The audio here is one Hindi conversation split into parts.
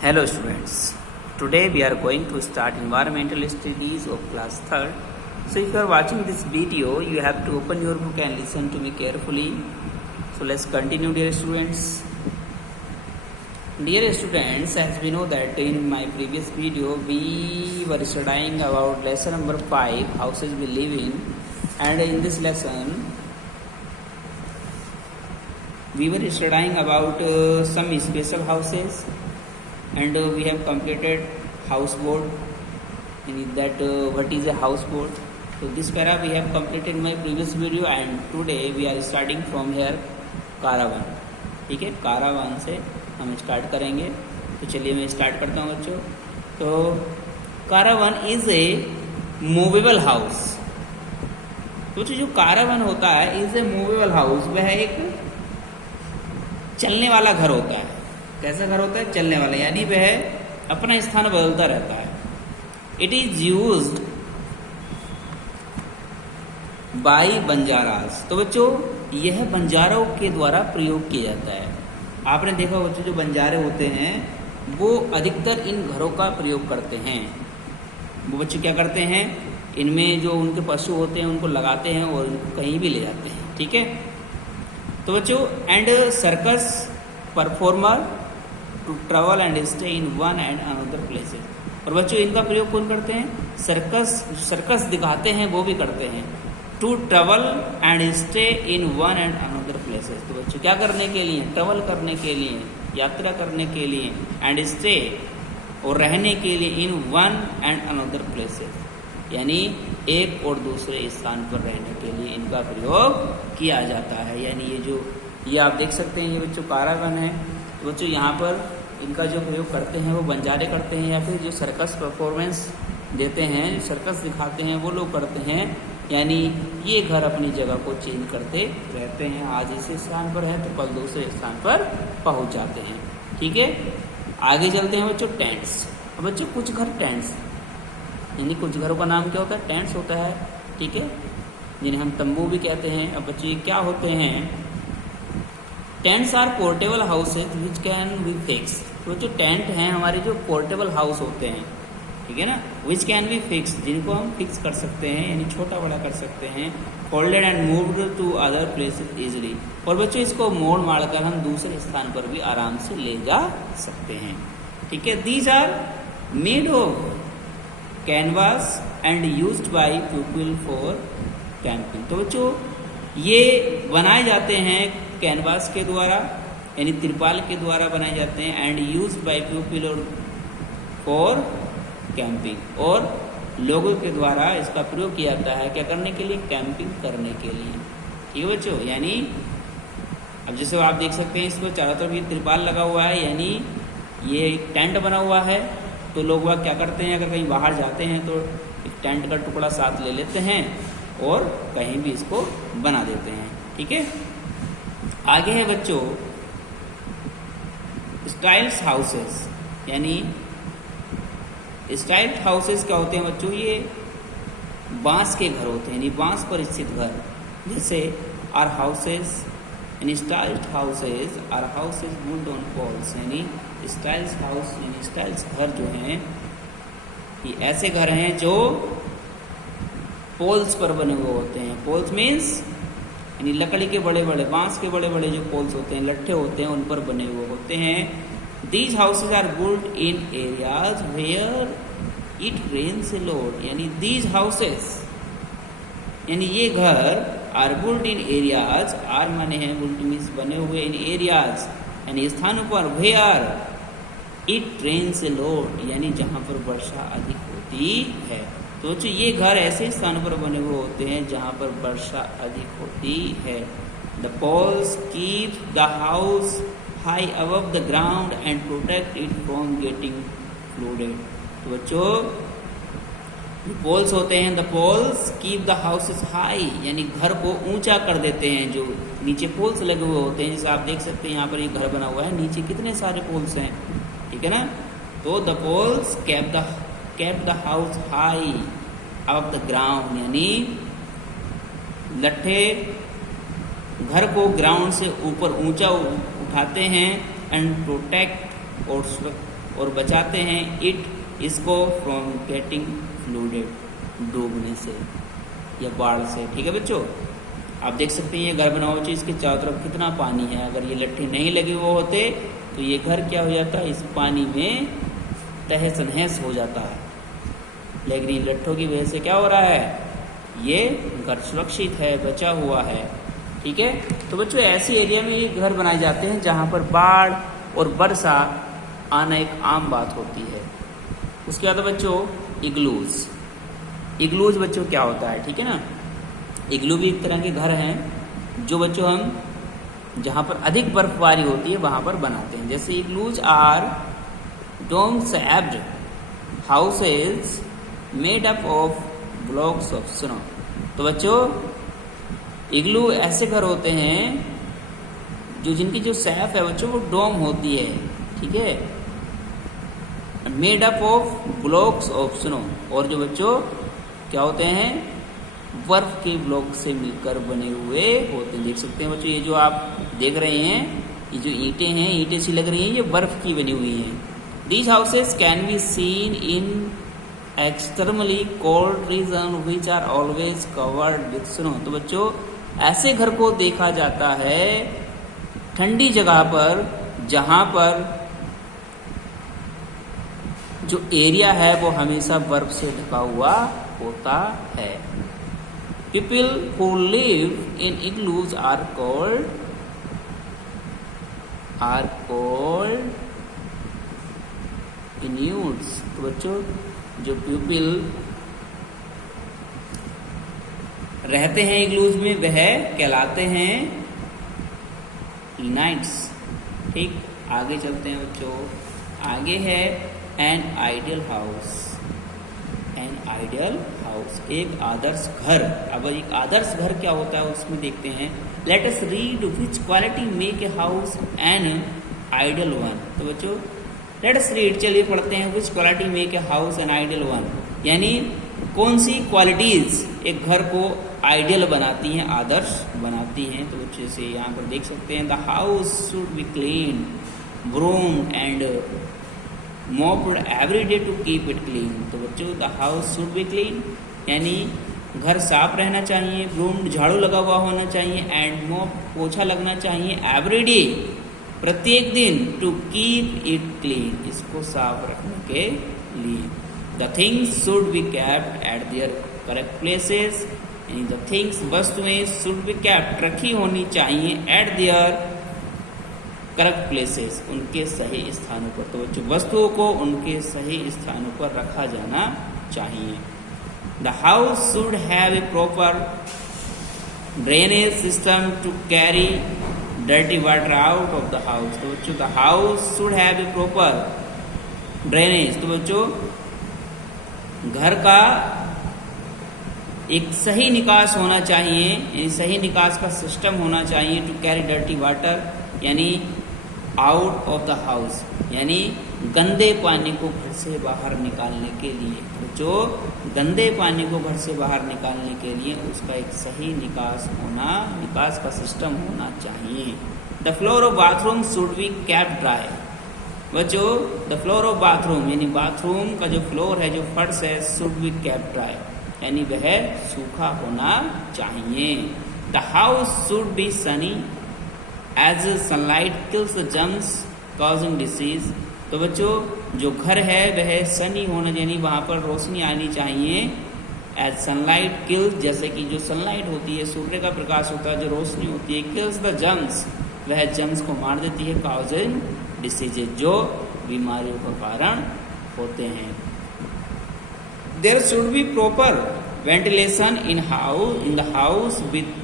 Hello students, today we are going to start environmental studies of class 3rd. So if you are watching this video, you have to open your book and listen to me carefully. So let's continue, dear students. Dear students, as we know that in my previous video we were studying about lesson number 5, houses we live in, and in this lesson we were studying about some special houses, and we have completed houseboat. In that what is a houseboat? So this para we have completed in my previous video, and today we are starting from here caravan. ठीक है, caravan से हम स्टार्ट करेंगे. तो चलिए मैं स्टार्ट करता हूँ बच्चों. तो caravan is a movable house. तो जो caravan होता है इज ए मूवेबल हाउस, वह एक चलने वाला घर होता है. कैसा घर होता है? चलने वाला, यानी वह अपना स्थान बदलता रहता है. It is used by Banjaras. तो बच्चों यह बंजारों के द्वारा प्रयोग किया जाता है. आपने देखा बच्चों, जो बंजारे होते हैं वो अधिकतर इन घरों का प्रयोग करते हैं. वो बच्चे क्या करते हैं, इनमें जो उनके पशु होते हैं उनको लगाते हैं और उनको कहीं भी ले जाते हैं. ठीक है. तो बच्चों, and circus performer to travel and stay in one and another places. और बच्चों इनका प्रयोग कौन करते हैं? सर्कस दिखाते हैं वो भी करते हैं. To travel and stay in one and another places. तो बच्चों क्या करने के लिए? ट्रेवल करने के लिए, यात्रा करने के लिए, एंड स्टे और रहने के लिए इन वन एंड अनदर प्लेसेस, यानी एक और दूसरे स्थान पर रहने के लिए इनका प्रयोग किया जाता है. यानी ये आप देख सकते हैं, ये बच्चों कारावन है. तो बच्चों यहाँ पर इनका जो प्रयोग करते हैं वो बंजारे करते हैं, या फिर जो सर्कस परफॉर्मेंस देते हैं, जो सर्कस दिखाते हैं वो लोग करते हैं. यानी ये घर अपनी जगह को चेंज करते रहते हैं. आज इस स्थान पर है तो कल दूसरे स्थान पर पहुंच जाते हैं. ठीक है. आगे चलते हैं बच्चों, टेंट्स. अब बच्चों कुछ घर टेंट्स, यानी कुछ घरों का नाम क्या होता है? टेंट्स होता है. ठीक है, जिन्हें हम तंबू भी कहते हैं. अब बच्चे क्या होते हैं? Tents are portable houses which can be fix. तो जो टेंट हैं हमारे जो पोर्टेबल हाउस होते हैं, ठीक है ना, विच कैन बी फिक्स, जिनको हम फिक्स कर सकते हैं, यानी छोटा बड़ा कर सकते हैं. Folded and moved to other places easily. और बच्चों इसको मोड़ मार कर हम दूसरे स्थान पर भी आराम से ले जा सकते हैं. ठीक है. These are made of canvas and used by people for camping. तो बच्चों ये बनाए जाते हैं कैनवास के द्वारा, यानी तिरपाल के द्वारा बनाए जाते हैं. एंड यूज्ड बाय पीपल और फॉर कैंपिंग, और लोगों के द्वारा इसका प्रयोग किया जाता है क्या करने के लिए? कैंपिंग करने के लिए. ठीक है बच्चों. यानी अब जैसे आप देख सकते हैं इसको चारों तरफ ये तिरपाल लगा हुआ है, यानी ये एक टेंट बना हुआ है. तो लोग वह क्या करते हैं, अगर कहीं बाहर जाते हैं तो एक टेंट का टुकड़ा साथ ले लेते हैं और कहीं भी इसको बना देते हैं. ठीक है. आगे है बच्चों स्टाइल्स हाउसेस. यानी स्टाइल्ड हाउसेस क्या होते हैं बच्चों? ये बांस के घर होते हैं, यानी बांस पर स्थित घर. जैसे आर हाउसेस, यानी styled houses are houses built on poles. यानी स्टाइल्स हाउस, यानी स्टाइल्स घर जो हैं ये ऐसे घर हैं जो पोल्स पर बने हुए होते हैं. पोल्स मीन्स यानी लकड़ी के बड़े बड़े, बांस के बड़े बड़े जो पोल्स होते हैं, लट्ठे होते हैं, उन पर बने हुए होते हैं. These houses are built in areas where it rains a lot. यानी these houses, यानी ये घर are built in areas, are माने हैं built means बने हुए, in areas यानी स्थानों पर, where it rains a lot, यानी जहाँ पर वर्षा अधिक होती है. तो ये घर ऐसे स्थानों पर बने हुए होते हैं जहाँ पर वर्षा अधिक होती है. The poles keep the house high above the ground and protect it from getting flooded. तो बच्चों पोल्स होते हैं, the poles keep the houses high, यानी घर को ऊंचा कर देते हैं. जो नीचे पोल्स लगे हुए होते हैं, जैसे आप देख सकते हैं यहाँ पर ये घर बना हुआ है, नीचे कितने सारे पोल्स हैं. ठीक है ना. तो the poles kept the house high above the ground, यानी लट्ठे घर को ग्राउंड से ऊपर ऊंचा उठाते हैं. एंड प्रोटेक्ट और बचाते हैं इट इसको फ्रॉम गेटिंग फ्लूडेड, डूबने से या बाढ़ से। ठीक है बच्चों, आप देख सकते हैं ये घर बना हुआ, इसके चारों तरफ कितना पानी है। अगर ये लट्ठे नहीं लगे हुए होते तो ये घर क्या हो जाता, इस पानी में तहस नहस हो जाता है। लेकिन इन लट्ठों की वजह से क्या हो रहा है, ये घर सुरक्षित है, बचा हुआ है। ठीक है, तो बच्चों ऐसे एरिया में ये घर बनाए जाते हैं जहाँ पर बाढ़ और वर्षा आना एक आम बात होती है। उसके बाद बच्चों इग्लूज। इग्लूज बच्चों क्या होता है, ठीक है ना, इग्लू भी एक तरह के घर हैं जो बच्चों हम जहाँ पर अधिक बर्फबारी होती है वहाँ पर बनाते हैं। जैसे igloos are dome shaped houses made up of blocks of snow. तो बच्चों इग्लू ऐसे घर होते हैं जो जिनकी जो सैफ है बच्चों वो डोम होती है। ठीक है, made up of blocks of snow, और जो बच्चों क्या होते हैं, बर्फ के ब्लॉक से मिलकर बने हुए होते हैं। देख सकते हैं बच्चों ये जो आप देख रहे हैं, ये जो ईंटें हैं, ईंटें सी लग रही हैं, ये बर्फ की बनी हुई हैं। These houses can be seen in extremely cold region which are always covered with snow. तो बच्चों ऐसे घर को देखा जाता है ठंडी जगह पर जहाँ पर जो एरिया है वो हमेशा बर्फ से ढका हुआ होता है। People who live in igloos are called Inuits। तो बच्चों जो पीपल रहते हैं इग्लूज में वह कहलाते हैं इनाइट्स। ठीक, आगे चलते हैं बच्चों। आगे है an ideal house. An ideal house, एक आदर्श घर। अब एक आदर्श घर क्या होता है उसमें देखते हैं। Let us read which quality make a house an ideal one. तो बच्चों लेट अस रीड, चलिए पढ़ते हैं। विच quality make a house an ideal one, यानी कौन सी क्वालिटीज एक घर को आइडियल बनाती हैं, आदर्श बनाती हैं। तो बच्चों से यहाँ पर देख सकते हैं, the house should be clean, broomed and mopped every day to keep it clean. तो बच्चों the house should be clean, यानी घर साफ रहना चाहिए, ब्रूम्ड झाड़ू लगा हुआ होना चाहिए, एंड मोप पोछा लगना चाहिए, एवरी डे प्रत्येक दिन, टू कीप इट क्लीन इसको साफ रखने के लिए। The things should be kept eight there correct places, यानी द थिंग्स वस्तुएं शुड बी कैप्ट रखी होनी चाहिए एट देयर करेक्ट प्लेसेस उनके सही स्थानों पर। तो जो वस्तुओं को उनके सही स्थानों पर रखा जाना चाहिए। The house should have a proper drainage system to carry dirty water out of the house. तो बच्चों the house should have a proper drainage. तो बच्चों घर का एक सही निकास होना चाहिए, यानी सही निकास का सिस्टम होना चाहिए टू कैरी डर्टी वाटर, यानी आउट ऑफ द हाउस, यानी गंदे पानी को घर से बाहर निकालने के लिए। जो गंदे पानी को घर से बाहर निकालने के लिए उसका एक सही निकास का सिस्टम होना चाहिए। The floor of bathroom should be kept dry. बच्चों द फ्लोर ऑफ बाथरूम, यानी बाथरूम का जो फ्लोर है, जो फर्श है, शुड बी केप्ट ड्राई, यानी वह सूखा होना चाहिए। The house should be sunny as sunlight kills the germs causing disease. तो बच्चों जो घर है वह सनी होना, यानी वहाँ पर रोशनी आनी चाहिए। एज सनलाइट किल्स, जैसे कि जो सनलाइट होती है, सूर्य का प्रकाश होता है, जो रोशनी होती है, किल्स द जर्म्स, वह जर्म्स को मार देती है, कॉजिंग डिसीजेज, जो बीमारियों का कारण होते हैं। There should be proper ventilation in the house with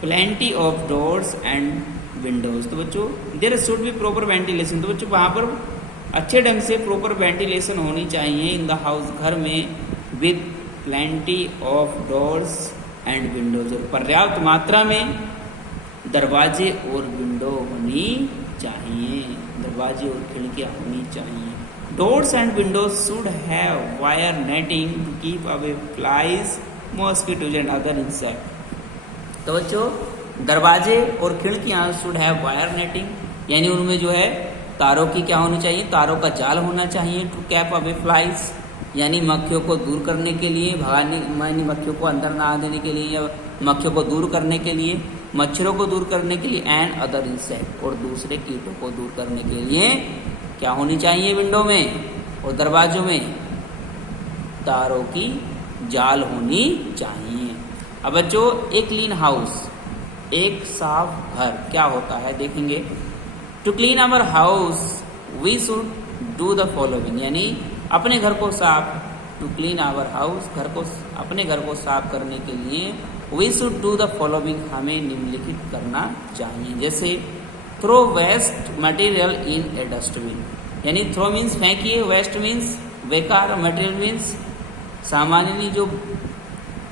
plenty of doors and windows. तो बच्चों there should be proper ventilation, तो बच्चों वहाँ पर अच्छे ढंग से प्रॉपर वेंटिलेशन होनी चाहिए इन द हाउस, घर में, with plenty of doors and Windows, और पर्याप्त मात्रा में दरवाजे और विंडो होनी चाहिए, दरवाजे और खिड़कियाँ होनी चाहिए। Doors and windows should have wire netting to keep away flies, mosquitoes and other insect. तो बच्चों दरवाजे और खिड़कियाँ शुड हैव वायर नेटिंग, यानी उनमें जो है तारों की क्या होनी चाहिए, तारों का जाल होना चाहिए, टू कैप अवे फ्लाइज, यानी मक्खियों को दूर करने के लिए, भगाने यानी मक्खियों को अंदर ना देने के लिए या मक्खियों को दूर करने के लिए, मच्छरों को दूर करने के लिए, एंड अदर इंसेक्ट, और दूसरे कीटों को दूर करने के लिए क्या होनी चाहिए विंडो में और दरवाजों में, तारों की जाल होनी चाहिए। अब बच्चों एक क्लीन हाउस, एक साफ घर क्या होता है देखेंगे। To clean our house we should do the following, यानी अपने घर को साफ, टू क्लीन आवर हाउस, घर को अपने घर को साफ करने के लिए we should do the following, हमें निम्नलिखित करना चाहिए। जैसे throw waste material in a dustbin, यानी थ्रो मीन्स फेंकिए, वेस्ट मीन्स बेकार, मटेरियल मीन्स सामान, यानी जो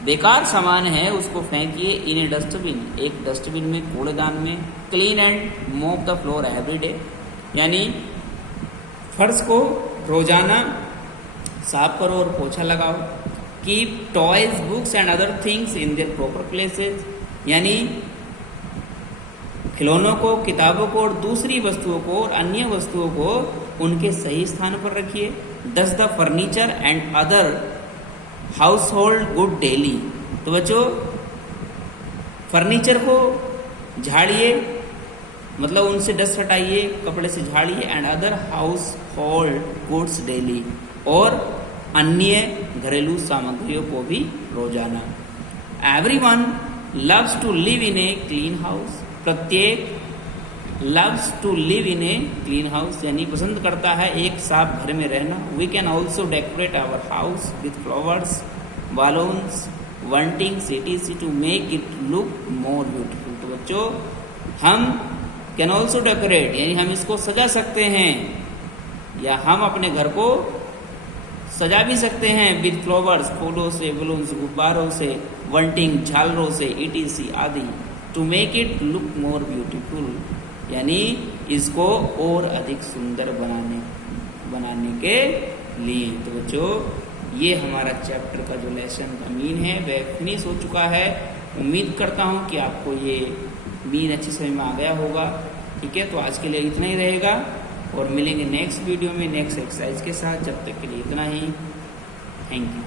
बेकार सामान है उसको फेंकिए, इन ए डस्टबिन, एक डस्टबिन में, कूड़ेदान में। Clean and mop the floor every day, यानी फर्श को रोजाना साफ करो और पोछा लगाओ। Keep toys books and other things in their proper places, यानी खिलौनों को, किताबों को और दूसरी वस्तुओं को और अन्य वस्तुओं को उनके सही स्थान पर रखिए। Dust the furniture and other house hold good daily, तो बच्चों फर्नीचर को झाड़िए, मतलब उनसे डस्ट हटाइए, कपड़े से झाड़िए, and other household goods daily, और अन्य घरेलू सामग्रियों को भी रोजाना। Everyone loves to live in a clean house, प्रत्येक loves to live in a clean house, यानी पसंद करता है एक साफ घर में रहना। We can also decorate our house with flowers, balloons, buntings etc to make it look more beautiful. तो बच्चों हम कैन ऑल्सो डेकोरेट, यानी हम इसको सजा सकते हैं या हम अपने घर को सजा भी सकते हैं विथ फ्लावर्स, फूलों से, बलून्स, गुब्बारों से, बंटिंग, झालरों से etc आदि, to make it look more beautiful, यानी इसको और अधिक सुंदर बनाने के लिए। तो बच्चों ये हमारा चैप्टर का जो लेसन का मीन है वह फिनिश हो चुका है। उम्मीद करता हूँ कि आपको ये मीन अच्छी समझ में आ गया होगा। ठीक है, तो आज के लिए इतना ही रहेगा और मिलेंगे नेक्स्ट वीडियो में नेक्स्ट एक्सरसाइज के साथ। जब तक के लिए इतना ही, थैंक यू।